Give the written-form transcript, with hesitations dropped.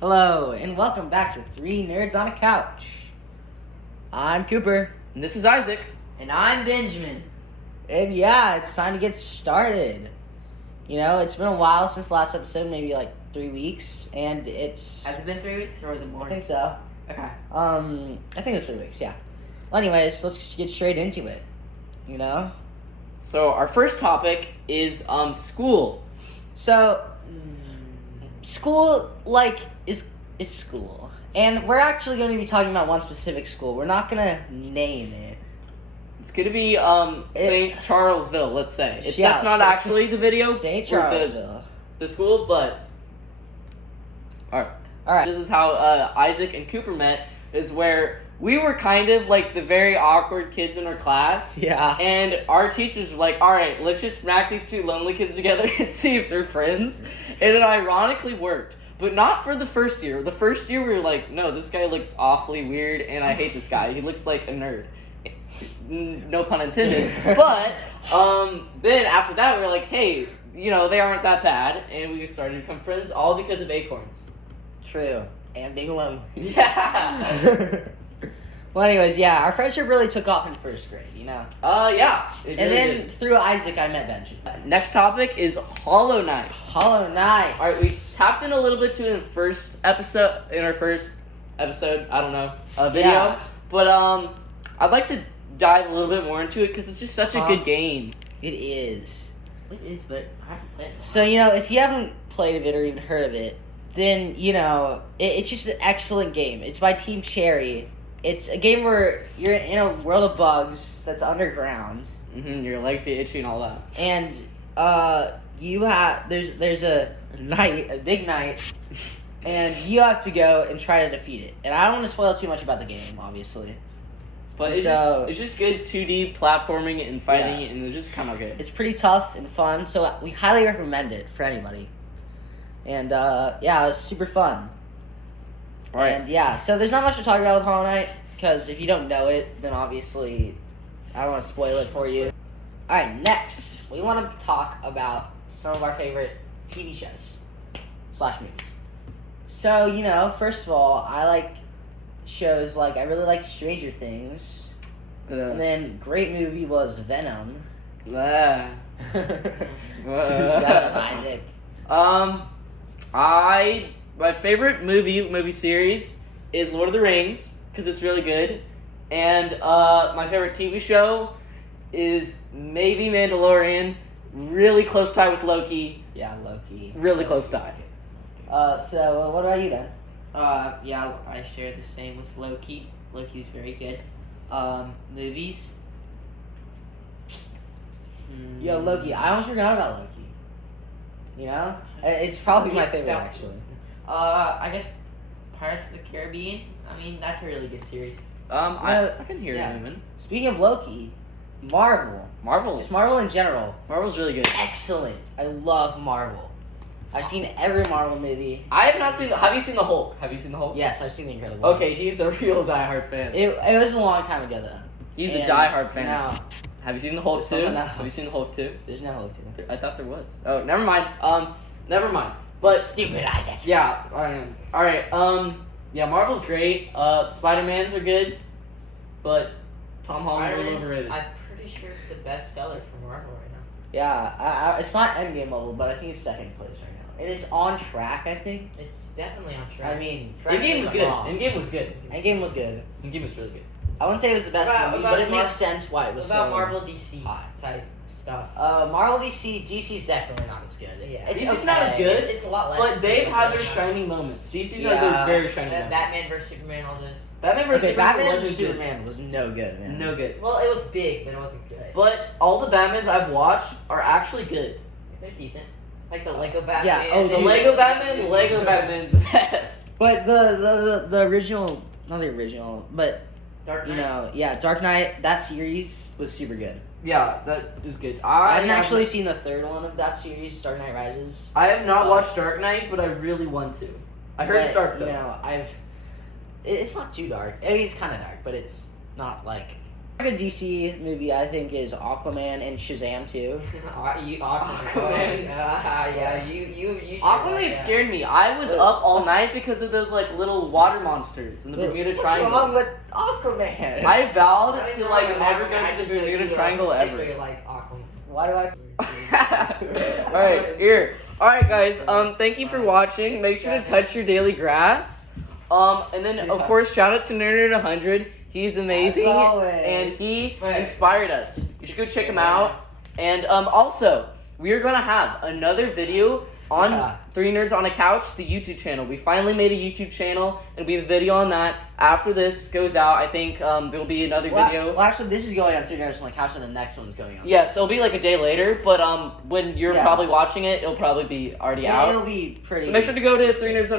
Hello, and welcome back to Three Nerds on a Couch. I'm Cooper, And this is Isaac. And I'm Benjamin. and yeah, it's time to get started. You know, it's been a while since the last episode, maybe like 3 weeks, and it's... Has it been 3 weeks or was it more? I think so. Okay. I think it was 3 weeks, yeah. Well, anyways, let's just get straight into it, you know? So our first topic is school. So, school, is school. And we're actually going to be talking about one specific school. We're not going to name it. It's gonna be St. Charlesville, let's say. Yeah, That's not so- actually the video. St. or Charlesville. The school, but alright. Alright. This is how Isaac and Cooper met, is where we were kind of like the very awkward kids in our class. Yeah. And our teachers were like, alright, let's just smack these two lonely kids together and see if they're friends. And it ironically worked. But not for the first year. The first year we were like, no, this guy looks awfully weird and I hate this guy. He looks like a nerd. No pun intended. But then after that we were like, hey, you know, they aren't that bad. And we started to become friends all because of acorns. True. And being lonely. Yeah. Well, anyways, yeah, our friendship really took off in first grade, you know? Yeah. It And really then did. through Isaac, I met Benjamin. Next topic is Hollow Knight. Hollow Knight. All right, we tapped in a little bit to in our first episode, I don't know, video. Yeah. But I'd like to dive a little bit more into it because it's just such a good game. It is. It is, but I haven't played it. So, you know, if you haven't played of it or even heard of it, then, you know, it's just an excellent game. It's by Team Cherry. It's a game where you're in a world of bugs that's underground. Your legs get itchy and all that. And you have there's a big knight, and you have to go and try to defeat it. And I don't want to spoil too much about the game, obviously. But it's just good 2D platforming and fighting, and it's just kind of good. It's pretty tough and fun, so we highly recommend it for anybody. And yeah, it was super fun. All right. And yeah, so there's not much to talk about with Hollow Knight, because if you don't know it, then obviously I don't want to spoil it for you. Alright, next, we want to talk about some of our favorite TV shows / movies. So, you know, first of all, I like shows like, I really like Stranger Things. And then, great movie was Venom. Yeah. Isaac. My favorite movie series is Lord of the Rings because it's really good, and my favorite TV show is maybe Mandalorian. Really close tie with Loki. Yeah, Loki. Really close tie. So, what about you, Ben? Yeah, I share the same with Loki. Loki's very good. Movies. Yo, Loki. I almost forgot about Loki. You know? It's probably my favorite, actually. I guess Pirates of the Caribbean. I mean, that's a really good series. I can hear yeah. you, man. Speaking of Loki, Marvel. Just Marvel in general. Marvel's really good. Excellent. I love Marvel. I've seen every Marvel movie. I have not seen. Have you seen the Hulk? Have you seen the Hulk? Yes, I've seen The Incredible. Okay, he's a real diehard fan. It was a long time ago, though. He's And a diehard fan. Now, Have you seen the Hulk too? Someone else. Have you seen the Hulk too? there's no Hulk to it. I thought there was. Oh, never mind. Never mind. But Stupid Isaac. yeah, all right. Yeah, Marvel's great. Spider-Mans are good, but Tom Holland's a little overrated. I'm pretty sure it's the best seller for Marvel right now. Yeah, it's not Endgame level, but I think it's second place right now. And it's on track, I think. It's definitely on track. I mean, Endgame was good. Endgame was good. Endgame was good. Endgame was really good. I wouldn't say it was the best movie, but it makes sense why it was What about so Marvel DC high. type stuff? Marvel DC's definitely not as good. Yeah. It's DC's okay. not as good. It's a lot less. But they've had their than shining moments. DC's Yeah. had their very shining moments. Batman vs Superman, all those. Batman vs Okay, Superman Batman wasn't vs good. Superman was no good, man. No good. Well, it was big, but it wasn't good. But all the Batmans I've watched are actually good. They're decent. Like the Lego Batman. Yeah, oh, The dude. Lego Batman's the best. But the original, not the original, but Dark Knight. you know, yeah, Dark Knight, that series was super good. Yeah, that is good. I haven't actually seen the third one of that series, Dark Knight Rises. I have not watched Dark Knight, but I really want to. I heard it's dark though. You know, it's not too dark. I mean, it's kind of dark, but it's not like A DC movie I think is Aquaman and Shazam too. Aquaman. Yeah, you. Aquaman scared me. I was up all night because of those like little water monsters in the Bermuda Triangle. What's wrong with Aquaman? I vowed to like never go to the Bermuda Triangle ever. Like Aquaman. Why do I? Alright, here. Alright guys, thank you for watching. Make sure to touch your daily grass. And then of course shout out to Nerd 100. He's amazing As always. and he inspired us. You should go check him out. And also, we are gonna have another video on 3 Nerds on a Couch, the YouTube channel. We finally made a YouTube channel, and we have a video on that. After this goes out, I think there'll be another video. Well, actually, this is going on 3 Nerds on the Couch, and the next one's going on. Yeah, so it'll be like a day later, but when you're probably watching it, it'll probably be already out. It'll be pretty. So make sure to go to 3 Nerds on a